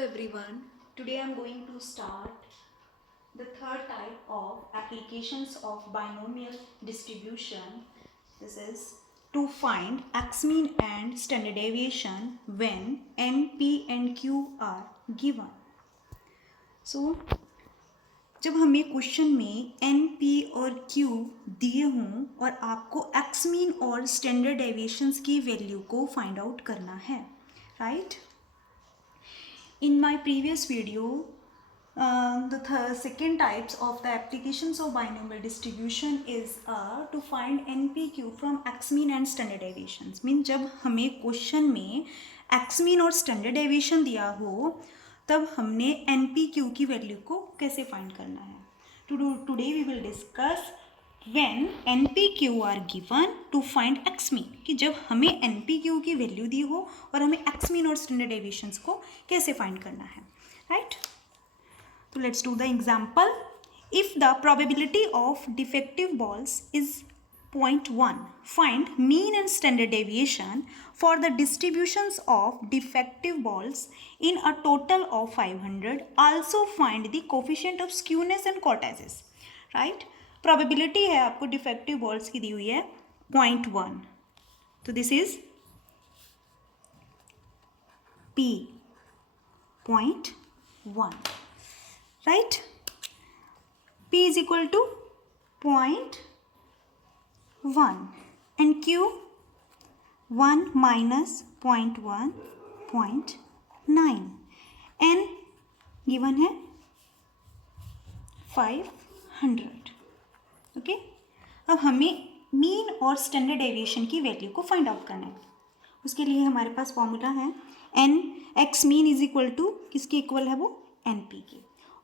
everyone. Today I am going to start the third type of applications of binomial distribution. This is to find x mean and standard deviation when n, p and q are given. So जब हमें question में N, P और Q दिए हों और आपको x mean और standard deviations की वैल्यू को फाइंड आउट करना है, right? In my previous video, the second types of the applications of binomial distribution is to find NPQ from x mean and standard deviations. Mean जब हमें question में x mean और standard deviation दिया हो तब हमने NPQ की value को कैसे फाइंड करना है. Today we will discuss when NPQ are given to find x mean, कि जब हमें NPQ की वैल्यू दी हो और हमें x mean और स्टैंडर्ड डेविएशंस को कैसे फाइंड करना है, राइट? तो let's do the example. If the probability of defective balls is 0.1, find mean and standard deviation for the distributions of defective balls in a total of 500. Also find the coefficient of skewness and cortices, right? Probability है आपको defective balls की दी हुई है 0.1, तो this is P 0.1, right? P is equal to 0.1 and Q 1 minus 0.1 0.9 n given है 500. Okay, अब हमें mean और स्टैंडर्ड डेविएशन की वैल्यू को फाइंड आउट करना है. उसके लिए हमारे पास फॉर्मूला है n x mean is equal to किसके इक्वल है, वो एन पी के,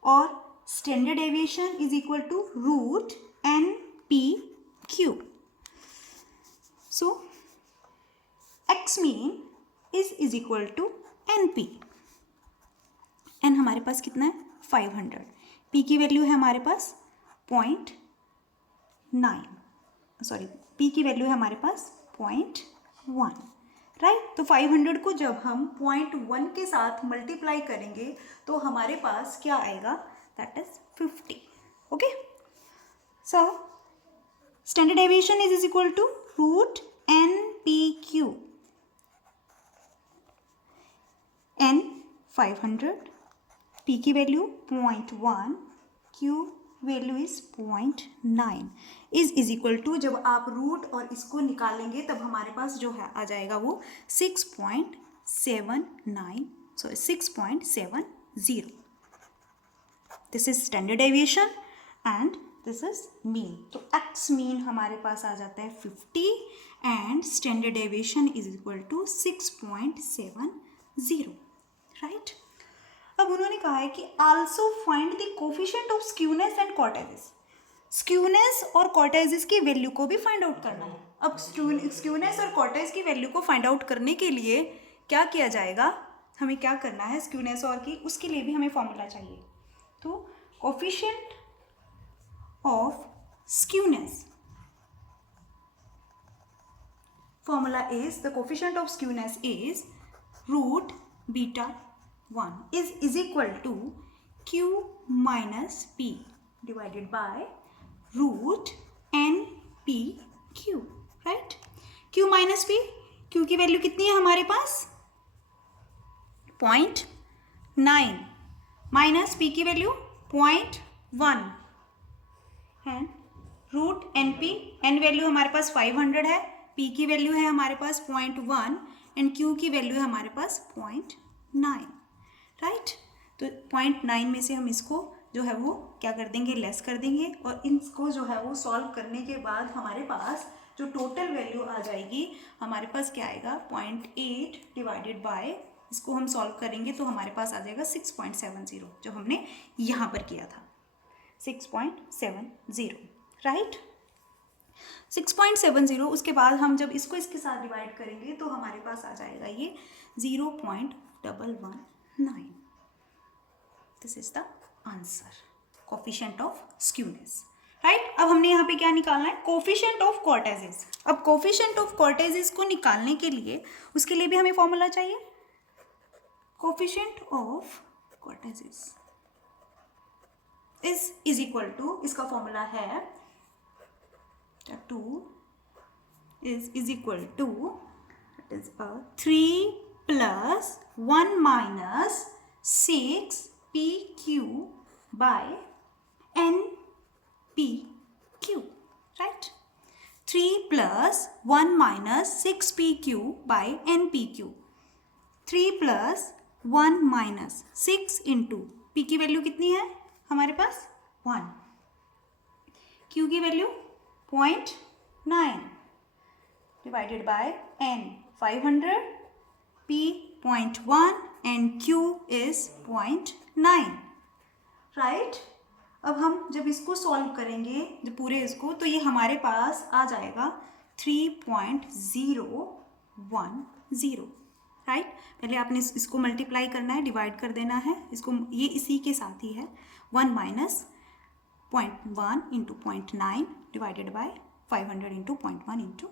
और standard deviation is equal to root N P q. So x mean is equal to N P. N हमारे पास कितना है 500, पी की वैल्यू है हमारे पास 0.9, सॉरी पी की वैल्यू है हमारे पास 0.1, राइट? तो 500 को जब हम 0.1 के साथ मल्टीप्लाई करेंगे तो हमारे पास क्या आएगा, that is 50. Okay, so standard deviation is equal to root N P Q. N 500, p की value 0.1, q value is 0.9 is equal to, जब आप रूट और इसको निकालेंगे तब हमारे पास जो है आ जाएगा वो 6.79, sorry 6.70. This is standard deviation and this is mean. तो एक्स मीन हमारे पास आ जाता है 50 and standard deviation is equal to 6.70, right? अब उन्होंने कहा है कि also find the coefficient of skewness and kurtosis. Skewness और कॉर्टाइजेस की वैल्यू को भी फाइंड आउट करना है. अब स्क्यूनेस और कॉर्टाइज की वैल्यू को फाइंड आउट करने के लिए क्या किया जाएगा, हमें क्या करना है स्क्यूनेस और की, उसके लिए भी हमें फॉर्मूला चाहिए. तो coefficient of skewness, formula is the coefficient of skewness is root beta 1 is equal to Q minus P divided by root NPQ, right? Q minus P, Q की वैल्यू कितनी है हमारे पास 0.9 माइनस P की value 0.1 and root NP, N value हमारे पास 500 है, P की वैल्यू है हमारे पास 0.1 एंड Q की वैल्यू है हमारे पास 0.9, राइट? तो 0.9 में से हम इसको जो है वो क्या कर देंगे, लेस कर देंगे, और इनको जो है वो सॉल्व करने के बाद हमारे पास जो टोटल वैल्यू आ जाएगी हमारे पास क्या आएगा 0.8 डिवाइडेड बाय, इसको हम सॉल्व करेंगे तो हमारे पास आ जाएगा 6.70, जो हमने यहाँ पर किया था 6.70, राइट? 6.70. उसके बाद हम जब इसको इसके साथ डिवाइड करेंगे तो हमारे पास आ जाएगा ये 0.119. This is the answer, coefficient of skewness, right? अब हमने यहाँ पे क्या निकालना है, कोफिशिएंट ऑफ कॉर्टाइजेस. अब कोफिशिएंट ऑफ कॉर्टाइजेस को निकालने के लिए उसके लिए भी हमें फॉर्मूला चाहिए. Coefficient of quartiles is equal to, इसका फॉर्मूला है 2 is equal to, that is 3 plus 1 minus 6 PQ by NPQ, right? 3 plus 1 minus 6 PQ by NPQ. 3 plus 1 minus 6 into P की वैल्यू कितनी है हमारे पास 1, Q की value 0.9 divided by N 500, P 0.1 and Q is 0.9, right? अब हम जब इसको solve करेंगे जब पूरे इसको, तो ये हमारे पास आ जाएगा 3.010, राइट? पहले आपने इसको मल्टीप्लाई करना है, डिवाइड कर देना है इसको, ये इसी के साथ ही है 1 minus 0.1 into 0.9 divided by 500 into 0.1 into,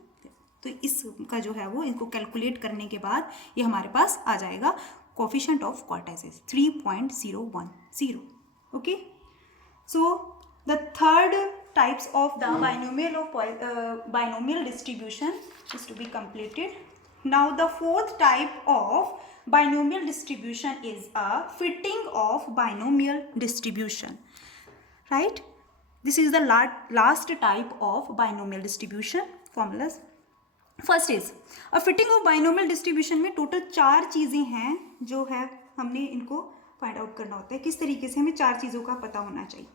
तो इसका जो है वो इनको कैलकुलेट करने के बाद ये हमारे पास आ जाएगा coefficient of quartiles 3.010. Okay, so the third types of the binomial distribution is to be completed. Now the fourth type of binomial distribution is a fitting of binomial distribution, right? This is the last type of binomial distribution formulas. First is a fitting of binomial distribution में total 4 चीज़ें हैं जो है हमने इनको find out करना होता है। किस तरीके से हमें 4 चीज़ों का पता होना चाहिए।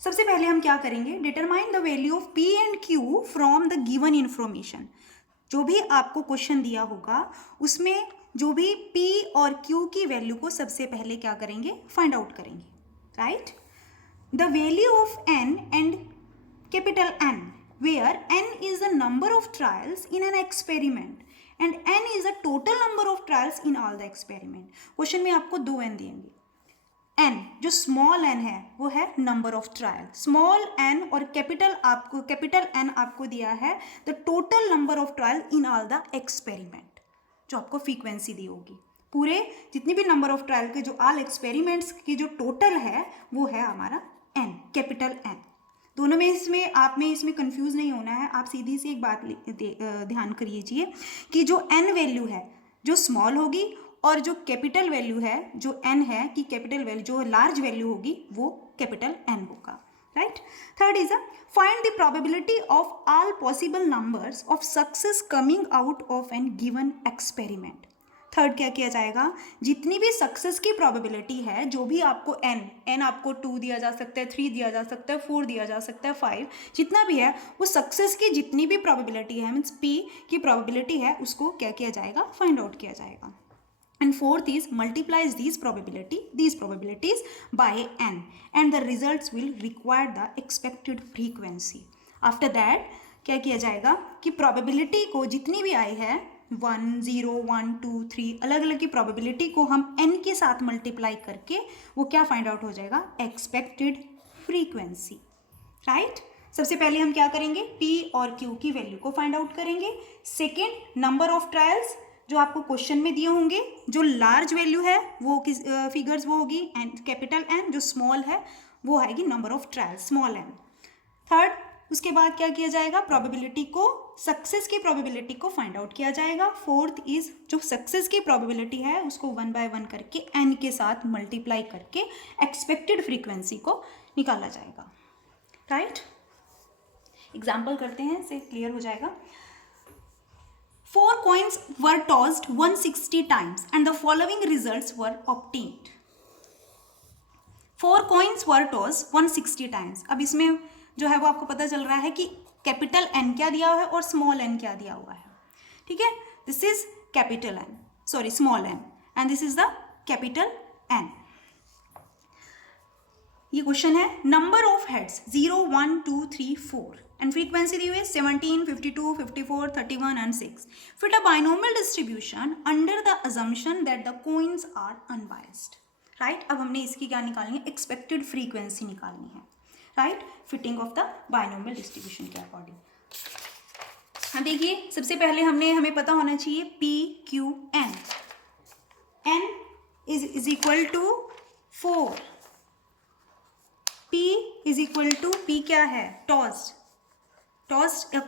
सबसे पहले हम क्या करेंगे, determine the value of P and Q from the given information. जो भी आपको क्वेश्चन दिया होगा उसमें जो भी पी और क्यू की वैल्यू को सबसे पहले क्या करेंगे, फाइंड आउट करेंगे, right? The value of N and capital N, where n is the number of trials in an experiment and n is the total number of trials in all the experiment. Question में आपको 2 n देंगे। n जो small n है वो है number of trial, small n, और capital n आपको दिया है the total number of trial in all the experiment, जो आपको फ्रीक्वेंसी दी होगी। पूरे जितनी भी नंबर ऑफ ट्रायल के जो ऑल एक्सपेरिमेंट्स की जो टोटल है वो है हमारा n, कैपिटल n। दोनों में इसमें कंफ्यूज नहीं होना है। आप सीधी सी एक बात ध्यान करिए कि जो n वैल्यू है जो स्मॉल होगी और जो कैपिटल वैल्यू है जो n है कि कैपिटल वैल्यू जो लार्ज वैल्यू होगी वो कैपिटल n होगा, right? Third is find the probability of all possible numbers of success coming out of N given experiment. Third क्या किया जाएगा, जितनी भी सक्सेस की प्रोबेबिलिटी है, जो भी आपको n आपको 2 दिया जा सकता है, 3 दिया जा सकता है, 4 दिया जा सकता है, 5, जितना भी है वो सक्सेस की जितनी भी प्रोबेबिलिटी है, मीन्स p की प्रोबेबिलिटी है, उसको क्या किया जाएगा, फाइंड आउट किया जाएगा। And fourth is multiplies these probabilities by n and the results will require the expected frequency. After that क्या किया जाएगा कि प्रोबेबिलिटी को जितनी भी आई है 1, 0, 1, 2, 3 अलग अलग की प्रोबेबिलिटी को हम n के साथ मल्टीप्लाई करके वो क्या फाइंड आउट हो जाएगा, एक्सपेक्टेड फ्रीक्वेंसी, राइट? सबसे पहले हम क्या करेंगे, p और q की वैल्यू को फाइंड आउट करेंगे। सेकेंड, नंबर ऑफ ट्रायल्स जो आपको क्वेश्चन में दिए होंगे, जो लार्ज वैल्यू है वो किस फिगर्स वो होगी एंड कैपिटल n, जो स्मॉल है वो आएगी number of trials small n। Third, उसके बाद क्या किया जाएगा, प्रोबेबिलिटी को, सक्सेस की प्रोबेबिलिटी को फाइंड आउट किया जाएगा। फोर्थ इज जो सक्सेस की प्रोबेबिलिटी है उसको 1 by 1 करके n के साथ मल्टीप्लाई करके एक्सपेक्टेड फ्रीक्वेंसी को निकाला जाएगा, राइट? एग्जाम्पल करते हैं, इससे क्लियर हो जाएगा। 4 coins were tossed 160 times and the following results were obtained. 4 coins were tossed 160 times। अब इसमें जो है वो आपको पता चल रहा है कि कैपिटल n क्या दिया हुआ है और स्मॉल n क्या दिया हुआ है, ठीक है? This is capital n, sorry small n, and this is the capital n। ये क्वेश्चन है, number of heads 0, 1, 2, 3, 4 and frequency दी हुई है 17, 52, 54, 31 and 6। Fit a binomial distribution under the assumption that the coins are unbiased, right? अब हमने इसकी क्या निकालनी है, एक्सपेक्टेड फ्रीक्वेंसी निकालनी है, right? Fitting of the binomial distribution के अकॉर्डिंग। अब देखिए, सबसे पहले हमें पता होना चाहिए p, q, n। n is equal to 4. P is equal to, P क्या है, tossed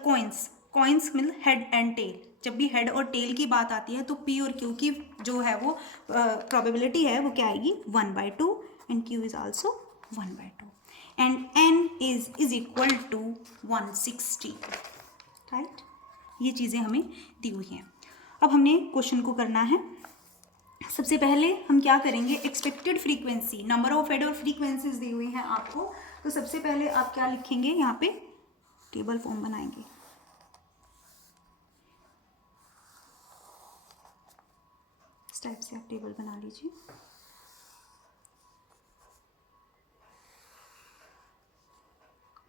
coins. Coins mean head and tail. जब भी हेड और टेल की बात आती है तो P और Q की जो है वो प्रोबेबिलिटी है वो क्या आएगी, 1/2 and Q is also 1/2 and N is equal to 160. Right, ये चीज़ें हमें दी हुई हैं. अब हमने क्वेश्चन को करना है. सबसे पहले हम क्या करेंगे, expected frequency, number of head और फ्रीक्वेंसीज दी हुई हैं आपको. तो सबसे पहले आप क्या लिखेंगे, यहाँ पे टेबल फॉर्म बनाएंगे. इस टाइप से आप टेबल बना लीजिए.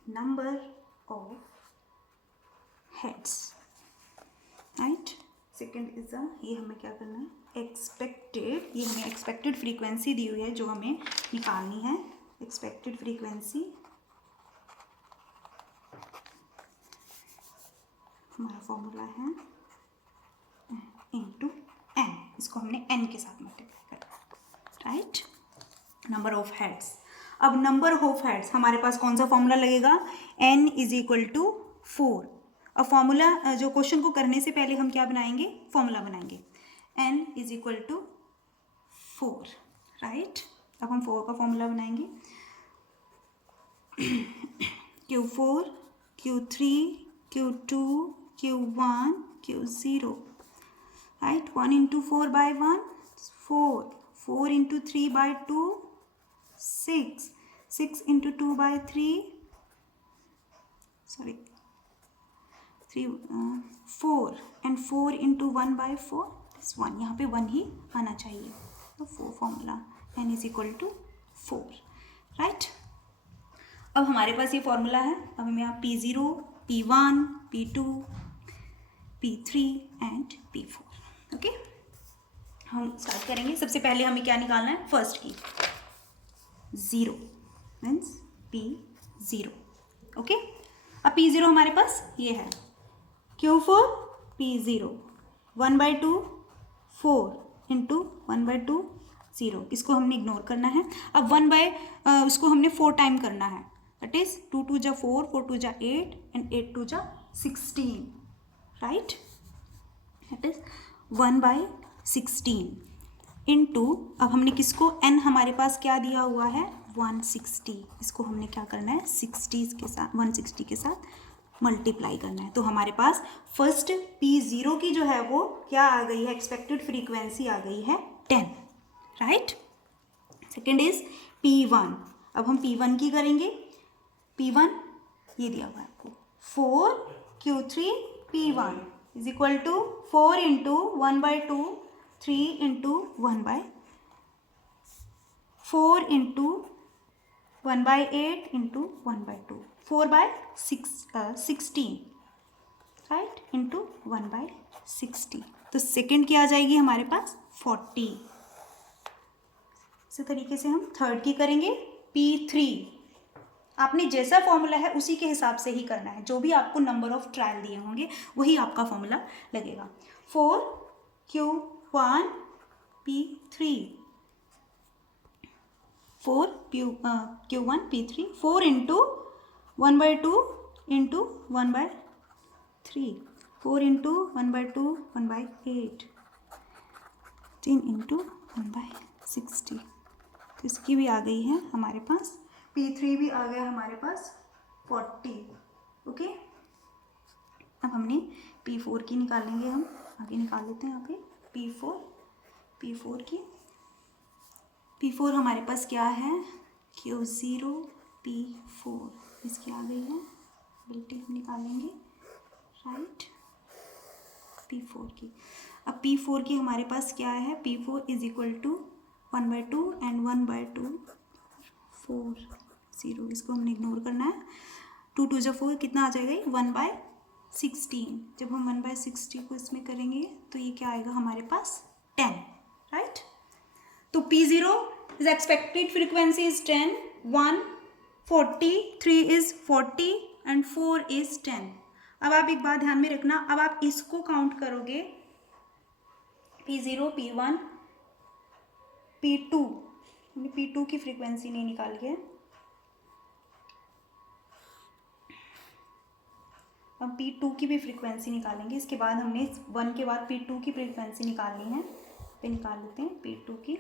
Number of heads, right. Second is ये हमें क्या करना है, एक्सपेक्टेड. ये हमें एक्सपेक्टेड फ्रीक्वेंसी दी हुई है जो हमें निकालनी है. एक्सपेक्टेड फ्रीक्वेंसी हमारा फॉर्मूला है इंटू एन. इसको हमने एन के साथ मल्टीप्लाई करना, राइट. Number of heads. अब नंबर ऑफ हेड्स हमारे पास कौन सा फॉर्मूला लगेगा, एन इज इक्वल टू 4. अब फॉर्मूला जो क्वेश्चन को करने से पहले हम क्या बनाएंगे, फॉर्मूला बनाएंगे. N is equal to 4, right. अब हम 4 का फॉर्मूला बनाएंगे. Q4, Q3, Q2, Q1, Q0, right. 1 into 4 by 1, 4. 4 into 3 by 2, 6. 6 into 2 by 3, sorry, 3, 4. And 4 into 1 by 4, this 1. यहाँ पे 1 ही आना चाहिए. तो 4 formula n is equal to 4, right. अब हमारे पास ये फॉर्मूला है. अब हमें यहाँ P0, P1, P2, P3 and P4. Okay, हम स्टार्ट करेंगे. सबसे पहले हमें क्या निकालना है, फर्स्ट की 0 मीन्स P0. ओके, अब P0 हमारे पास ये है, Q4 P0, 1/2 4 इंटू 1/2 0. इसको हमने इग्नोर करना है. अब उसको हमने 4 टाइम करना है. दैट इज 2 2 जा 4, 4 2 जा 8 एंड 8 2 जा 16, राइट. दैट इज 1/16 इंटू, अब हमने किसको, n हमारे पास क्या दिया हुआ है, 160. इसको हमने क्या करना है, 60 के साथ 160 के साथ मल्टीप्लाई करना है. तो हमारे पास फर्स्ट P0 की जो है वो क्या आ गई है, एक्सपेक्टेड फ्रीक्वेंसी आ गई है 10, राइट. Second is P1. अब हम P1 की करेंगे. P1 ये दिया हुआ है आपको, 4 Q3 P1 is equal to 4 into 1/2, 3 into 1/4 into 1/8 into 1/2, 4/16, right, into 1/60. तो सेकेंड क्या आ जाएगी हमारे पास, 40. इसी तरीके से हम थर्ड की करेंगे. P3 आपने जैसा फॉर्मूला है उसी के हिसाब से ही करना है. जो भी आपको नंबर ऑफ ट्रायल दिए होंगे वही आपका फॉर्मूला लगेगा. 4 Q1 P3, 4 Q1 P3, 4 into 1/2 into 1/3, 4 into 1/2 1/8, 10 into 1/60. तो इसकी भी आ गई है हमारे पास. P3 भी आ गया हमारे पास 40. ओके, अब हमने P4 की निकालेंगे. हम आगे निकाल लेते हैं यहाँ पे P4 की. P4 हमारे पास क्या है, Q0 P4. इसकी आ गई है, बिल्टी हम निकालेंगे, राइट. P4 की. अब P4 की हमारे पास क्या है, P4 is equal to 1/2 and 1/2 4 0. इसको हमने इग्नोर करना है. 2 2 जा 4 कितना आ जाएगा, 1/16. जब हम 1/60 को इसमें करेंगे तो ये क्या आएगा हमारे पास, 10, राइट. तो P0 is expected frequency is 10, 1 40, 3 is 40 and 4 is 10. अब आप एक बात ध्यान में रखना, अब आप इसको काउंट करोगे, P0 P1 P2, हमने P2 की फ्रीक्वेंसी नहीं निकाली है। अब P2 की भी फ्रीक्वेंसी निकालेंगे। इसके बाद हमने 1 के बाद P2 की फ्रीक्वेंसी निकालनी है। पे निकाल लेते हैं P2 की।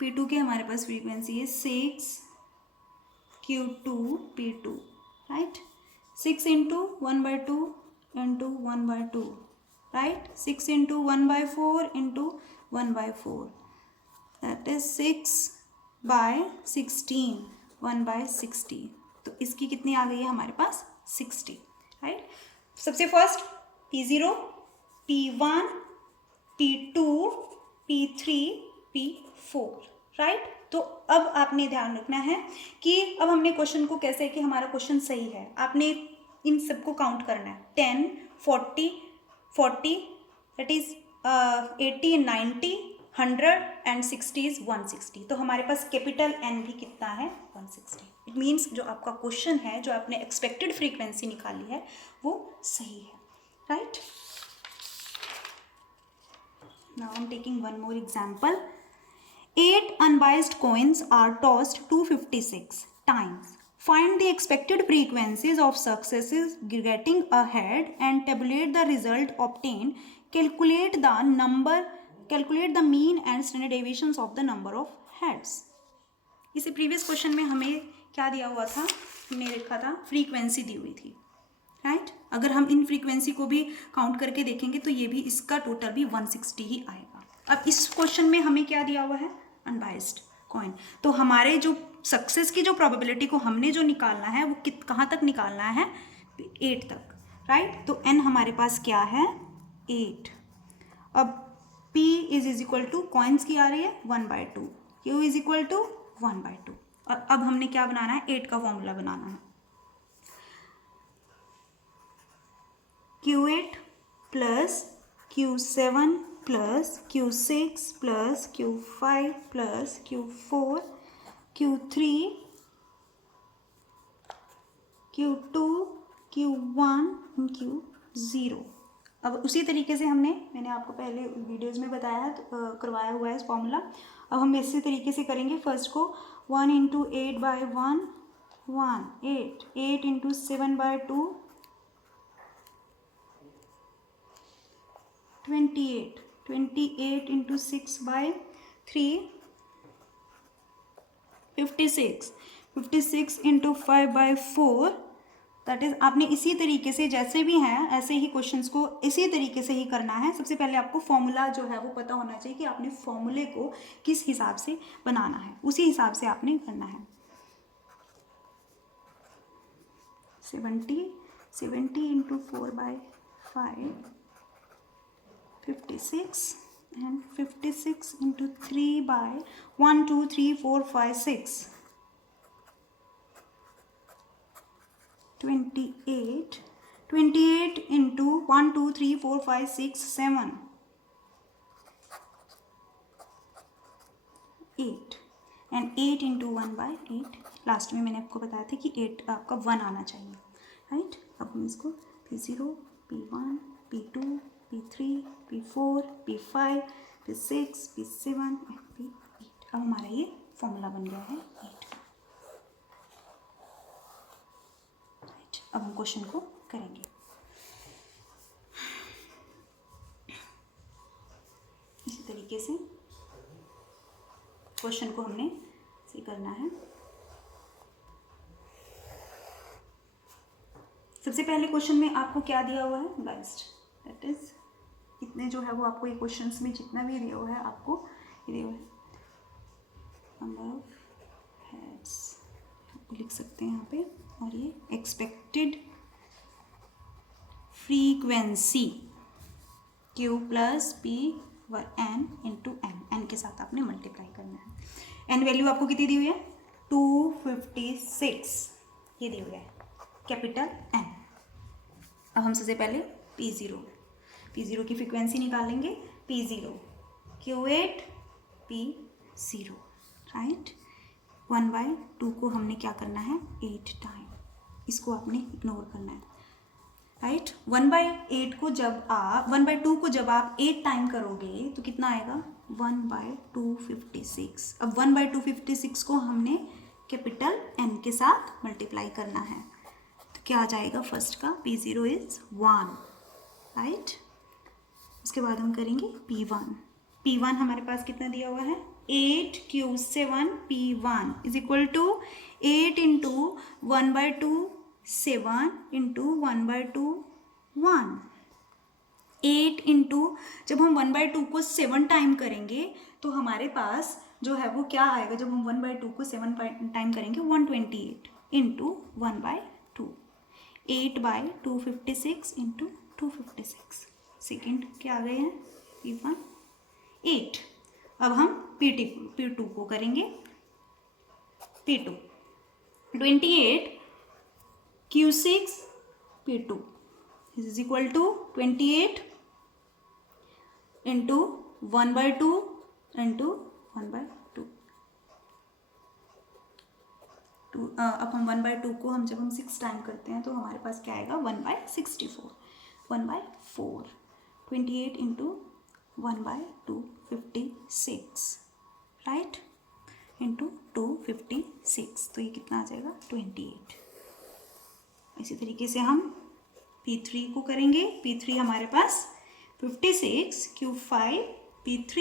P2 की हमारे पास फ्रीक्वेंसी है 6Q2P2, right. 6 into 1/2 into 1/2, right. 6 into 1/4 into 1/4, that is 6/16, 1/60। तो इसकी कितनी आ गई है हमारे पास 60, राइट। सबसे first P0, P1, P2, P3, P4, right. तो अब आपने ध्यान रखना है कि अब हमने क्वेश्चन को कैसे कि हमारा क्वेश्चन सही है, आपने इन सबको काउंट करना है। 10, 40, 40, दैट इज 80, 90, 100 एंड 60 इज 160। तो हमारे पास कैपिटल N भी कितना है 160। इट मीन्स जो आपका क्वेश्चन है, जो आपने एक्सपेक्टेड फ्रीक्वेंसी निकाली है वो सही है, right. Now I'm taking one more example. 8 unbiased coins are tossed 256 times. Find the expected frequencies of successes getting ahead and tabulate the result obtained. Calculate the mean and standard deviations of the number of heads. इसे previous question में हमें क्या दिया हुआ था, हमने लिखा था फ्रीक्वेंसी दी हुई थी, राइट। अगर हम इन फ्रीक्वेंसी को भी काउंट करके देखेंगे तो ये भी इसका टोटल भी 160 ही आएगा। अब इस क्वेश्चन में हमें क्या दिया हुआ है अनबाइस्ड कॉइन। तो हमारे जो सक्सेस की जो प्रोबेबिलिटी को हमने जो निकालना है वो कहाँ तक निकालना है 8 तक, राइट। तो n हमारे पास क्या है 8। अब p is equal two coins की आ रही है 1/2, q इज इक्वल टू 1/2। और अब हमने क्या बनाना है 8 का फॉर्मूला बनाना है। Q8 plus Q7 plus Q6 plus Q5 plus Q4 Q3 Q2 Q1 Q0। अब उसी तरीके से मैंने आपको पहले वीडियोज़ में बताया करवाया हुआ है इस फॉर्मूला। अब हम इसी तरीके से करेंगे। फर्स्ट को 1 into 8/1 1, 8 into 7/2 28, 28 into 6/3 56, 56 into 5/4, that is आपने इसी तरीके से जैसे भी हैं ऐसे ही क्वेश्चंस को इसी तरीके से ही करना है। सबसे पहले आपको फॉर्मूला जो है वो पता होना चाहिए कि आपने फॉर्मूले को किस हिसाब से बनाना है, उसी हिसाब से आपने करना है। 70 into 4/5 56 and 56 into 3/1 2 3 4 5 6 28 into 1 2 3 4 5 6 7 8 and 8 into 1/8। Last में मैंने आपको बताया था कि 8 आपका 1 आना चाहिए, राइट। अब हम इसको P0 P1 P2 P3 P4 P5 P6 P7 और P8। अब हमारा ये फॉर्मूला बन गया है 8, राइट। अब हम क्वेश्चन को करेंगे इसी तरीके से। क्वेश्चन को हमने से करना है। सबसे पहले क्वेश्चन में आपको क्या दिया हुआ है बाइस्ड, दैट इज इतने जो है वो आपको ये क्वेश्चंस में जितना भी दिया हुआ है आपको ये दिया हुआ है नंबर ऑफ हेड्स लिख सकते हैं यहाँ पे। और ये expected frequency Q plus P व N इंटू N के साथ आपने मल्टीप्लाई करना है। N वैल्यू आपको कितनी दी हुई है 256 ये दी हुई है कैपिटल N। अब हम सबसे पहले P0 की फ्रीक्वेंसी निकालेंगे। P0 Q8 P0, right. 1/2 को हमने क्या करना है 8 टाइम, इसको आपने इग्नोर करना है, राइट। 1/2 को जब आप 8 टाइम करोगे तो कितना आएगा 1/256। अब 1/256 को हमने कैपिटल N के साथ मल्टीप्लाई करना है, तो क्या आ जाएगा? फर्स्ट का P0 इज 1, राइट। उसके बाद हम करेंगे P1 हमारे पास कितना दिया हुआ है? 8Q7 P1 is equal to 8 into 1/2 into 1/2 1। 8 into, जब हम 1/2 को 7 टाइम करेंगे तो हमारे पास जो है वो क्या आएगा? जब हम 1/2 को 7 टाइम करेंगे 128 इंटू 1/2, 8/256 इंटू 256। सेकेंड क्या आ गए हैं? P1 8। अब हम P2 को करेंगे। P2 28 Q6 P2 is equal to 28 into 1/2 into 1/2। अब हम 1/2 को जब हम 6 टाइम करते हैं तो हमारे पास क्या आएगा? 1/64, 1/4। 28 इंटू 1/256, राइट, इंटू 256, तो ये कितना आ जाएगा? 28। इसी तरीके से हम P3 को करेंगे। P3 हमारे पास 56Q5 P3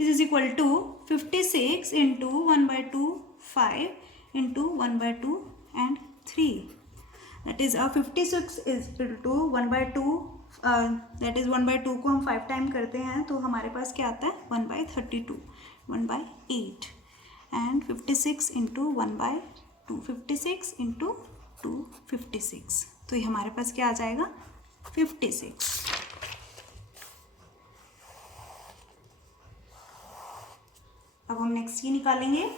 is equal to 56 into 1/2 5 into 1/2 and 3, that is 56 is equal to 1/2, that is 1/2 को हम 5 टाइम करते हैं तो हमारे पास क्या आता है? 1/32, 1/8 एंड 56 इंटू 1/2, 56 इंटू 256, तो ये हमारे पास क्या आ जाएगा? 56। अब हम नेक्स्ट ये निकालेंगे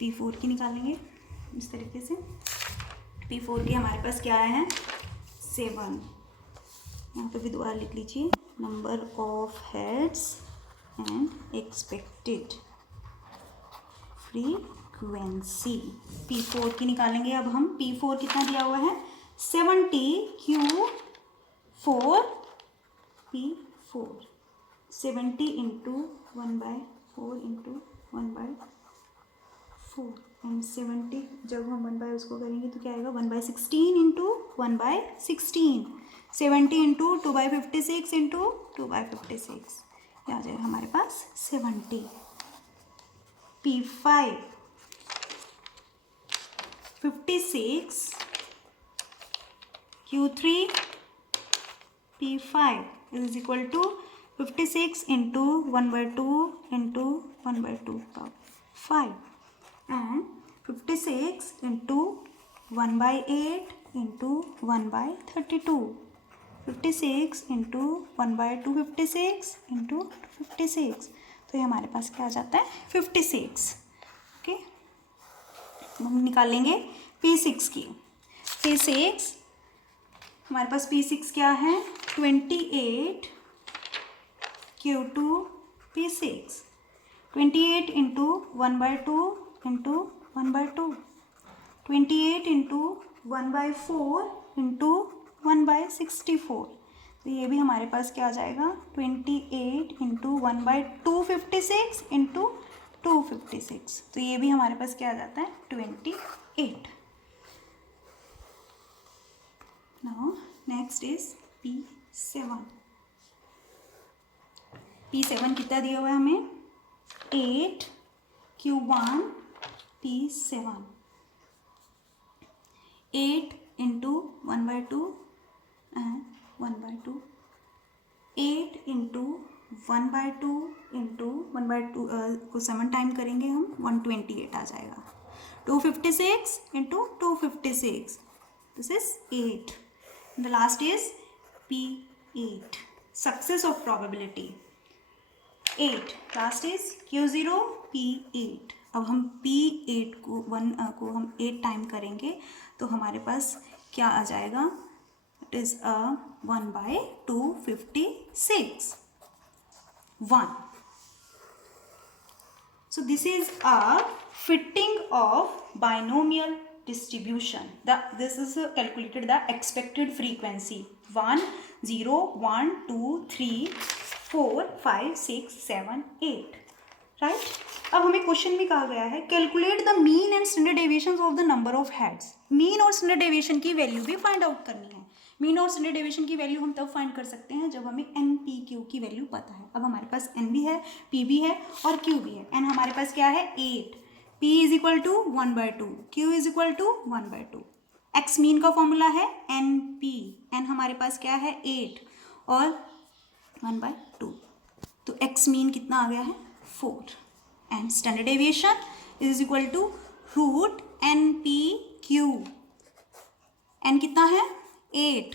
P4 की निकालेंगे इस तरीके से। P4 की हमारे पास क्या आया है? 7। यहाँ पे भी दोबारा लिख लीजिए, number of heads and expected frequency. P4 की निकालेंगे। अब हम P4 कितना दिया हुआ है? 70Q4 P4, 70 into 1/4 into 1/4 and 70 जब हम 1/, उसको करेंगे तो क्या आएगा? 1/16 इंटू 1/16, 70 इंटू 2/56 इंटू 2/56, क्या आ जाएगा हमारे पास? 70। P5 56Q3 P5 is equal to 56 into 1/2 into 1/2 power 5 and 56 into 1/8 into 1/32, 56 into 1/256 into 56, तो ये हमारे पास क्या आ जाता है? 56। ओके, हम निकालेंगे P6 की। P6 हमारे पास P6 क्या है? 28Q2 P6, 28 into 1/2 into 1/2, 28 into 1/4 into 1/64, तो ये भी हमारे पास क्या आ जाएगा? 28 इंटू 1/256 इंटू 256, तो ये भी हमारे पास क्या आ जाता है? 28। Now next is P7। P7 कितना दिया हुआ है हमें? 8Q1 P7, 8 into 1/2 and 1/2, 8 into 1/2 into 1/2 को 7 टाइम करेंगे हम 128 आ जाएगा। 256 into 256, this is 8। The last is P8, success of probability 8, last is Q0 P8। अब हम P8 को 1 को हम 8 टाइम करेंगे तो हमारे पास क्या आ जाएगा? It is 1/256, 1। So this is a fitting of binomial distribution. This is calculated the expected frequency 1, 0, 1, 2, 3, 4, 5, 6, 7, 8. Right. अब हमें क्वेश्चन में कहा गया है calculate the mean and standard deviation of the number of heads. Mean और स्टैंडर्ड डेविएशन की value भी find out करनी है. मीन और स्टैंडर्ड डेविएशन की वैल्यू हम तब फाइंड कर सकते हैं जब हमें एन पी क्यू की वैल्यू पता है. अब हमारे पास एन भी है, पी भी है और क्यू भी है. एन हमारे पास क्या है 8, P is equal to 1/2, Q is equal to 1/2. X mean का फॉर्मूला है एन पी. एन हमारे पास क्या है 8 और 1/2. तो एक्स मीन कितना आ गया है 4. And standard deviation is equal to root N P Q. N कितना है 8,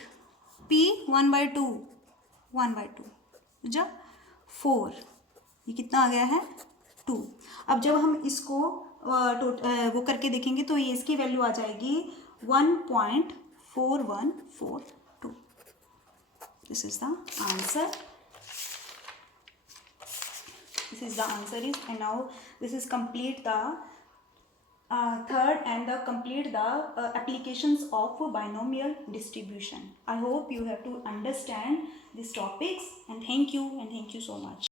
पी 1/2, 1/2 जा 4. ये कितना आ गया है 2. अब जब हम इसको वो करके देखेंगे तो ये इसकी वैल्यू आ जाएगी 1.4142. This is the answer. This is the answer is, and now this is complete the third and the complete the applications of binomial distribution. I hope you have to understand these topics, and thank you so much.